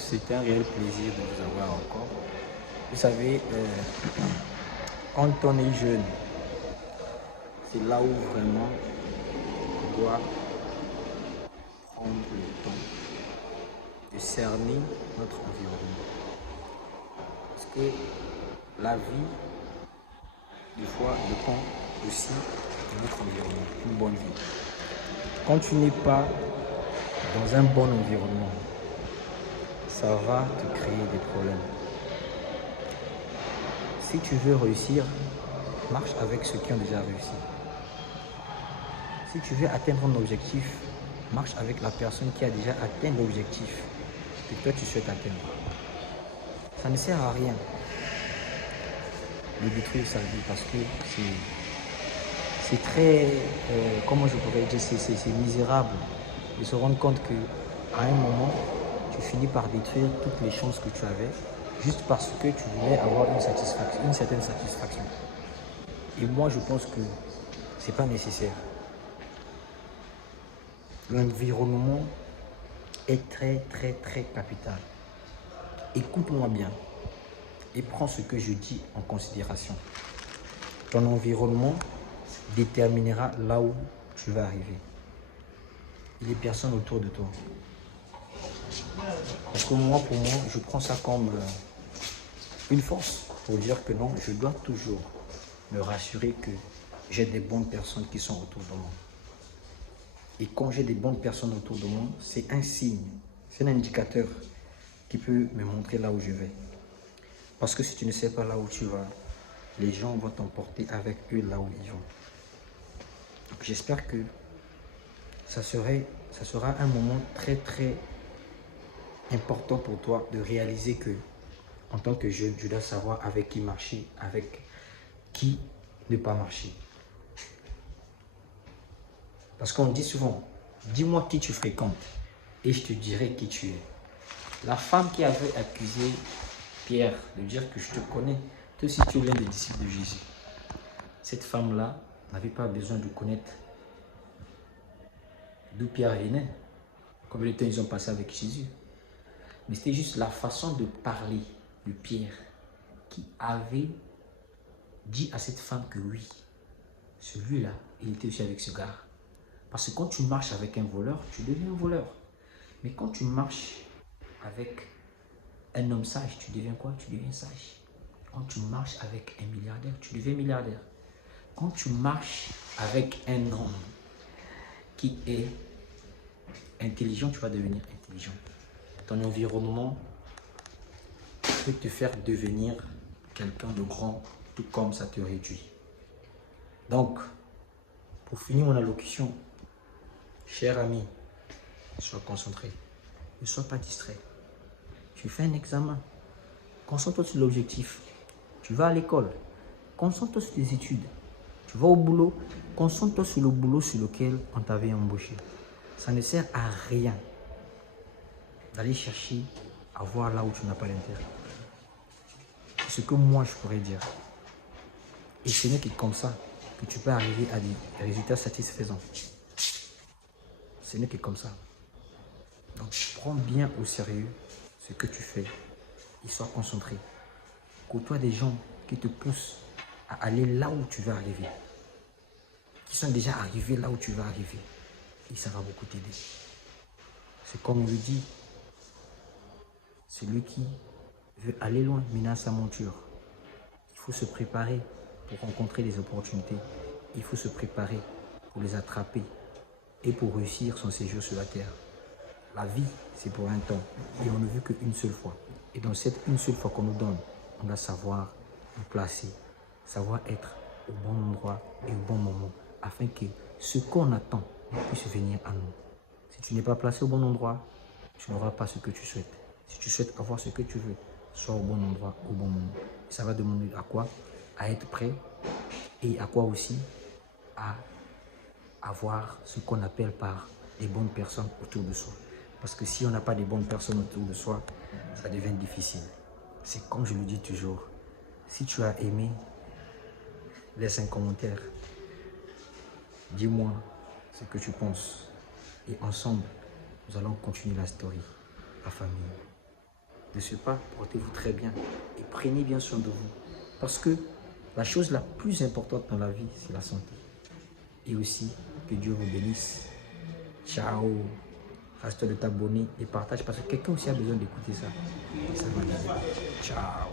c'est un réel plaisir de vous avoir encore. Vous savez, quand on est jeune, c'est là où vraiment on doit prendre le temps de cerner notre environnement. Parce que la vie, des fois, dépend aussi de notre environnement, une bonne vie. Quand tu n'es pas dans un bon environnement, ça va te créer des problèmes. Si tu veux réussir, marche avec ceux qui ont déjà réussi. Si tu veux atteindre un objectif, marche avec la personne qui a déjà atteint l'objectif que toi tu souhaites atteindre. Ça ne sert à rien de détruire sa vie parce que c'est très, comment je pourrais dire, c'est misérable de se rendre compte qu'à un moment, tu finis par détruire toutes les chances que tu avais juste parce que tu voulais avoir une certaine satisfaction. Et moi, je pense que c'est pas nécessaire. L'environnement est très capital. Écoute-moi bien et prends ce que je dis en considération. Ton environnement déterminera là où tu vas arriver. Et les personnes autour de toi. Parce que moi, pour moi, je prends ça comme une force pour dire que non, je dois toujours me rassurer que j'ai des bonnes personnes qui sont autour de moi. Et quand j'ai des bonnes personnes autour de moi, c'est un signe, c'est un indicateur qui peut me montrer là où je vais. Parce que si tu ne sais pas là où tu vas, les gens vont t'emporter avec eux là où ils vont. J'espère que ça sera un moment très important pour toi de réaliser que en tant que jeune, tu dois savoir avec qui marcher, avec qui ne pas marcher. Parce qu'on dit souvent, dis-moi qui tu fréquentes et je te dirai qui tu es. La femme qui avait accusé Pierre de dire que je te connais, toi aussi tu es l'un des disciples de Jésus. Cette femme-là n'avait pas besoin de connaître d'où Pierre venait, combien de temps ils ont passé avec Jésus. Mais c'était juste la façon de parler de Pierre qui avait dit à cette femme que oui, celui-là, il était aussi avec ce gars. Parce que quand tu marches avec un voleur, tu deviens un voleur. Mais quand tu marches avec un homme sage, tu deviens quoi? Tu deviens sage. Quand tu marches avec un milliardaire, tu deviens milliardaire. Quand tu marches avec un homme qui est intelligent, tu vas devenir intelligent. Ton environnement peut te faire devenir quelqu'un de grand, tout comme ça te réduit. Donc, pour finir mon allocution, cher ami, sois concentré. Ne sois pas distrait. Tu fais un examen. Concentre-toi sur l'objectif. Tu vas à l'école. Concentre-toi sur tes études. Tu vas au boulot. Concentre-toi sur le boulot sur lequel on t'avait embauché. Ça ne sert à rien d'aller chercher à voir là où tu n'as pas d'intérêt. C'est ce que moi je pourrais dire. Et ce n'est que comme ça que tu peux arriver à des résultats satisfaisants. Ce n'est que comme ça. Donc prends bien au sérieux ce que tu fais et sois concentré. Côtoie des gens qui te poussent à aller là où tu veux arriver. Qui sont déjà arrivés là où tu vas arriver. Et ça va beaucoup t'aider. C'est comme on le dit, celui qui veut aller loin mène sa monture. Il faut se préparer pour rencontrer des opportunités. Il faut se préparer pour les attraper et pour réussir son séjour sur la terre. La vie, c'est pour un temps et on ne vit qu'une seule fois. Et dans cette une seule fois qu'on nous donne, on doit savoir nous placer, savoir être au bon endroit et au bon moment afin que ce qu'on attend puisse venir à nous. Si tu n'es pas placé au bon endroit, tu n'auras pas ce que tu souhaites. Si tu souhaites avoir ce que tu veux, sois au bon endroit au bon moment. Et ça va demander à quoi? À être prêt et à quoi aussi? À avoir ce qu'on appelle par des bonnes personnes autour de soi. Parce que si on n'a pas de bonnes personnes autour de soi, ça devient difficile. C'est comme je le dis toujours, si tu as aimé, laisse un commentaire. Dis-moi ce que tu penses. Et ensemble, nous allons continuer la story, la famille. De ce pas, portez-vous très bien et prenez bien soin de vous. Parce que la chose la plus importante dans la vie, c'est la santé. Et aussi, que Dieu vous bénisse. Ciao. Reste de t'abonner et partage parce que quelqu'un aussi a besoin d'écouter ça. Ça va l'aider. Ciao.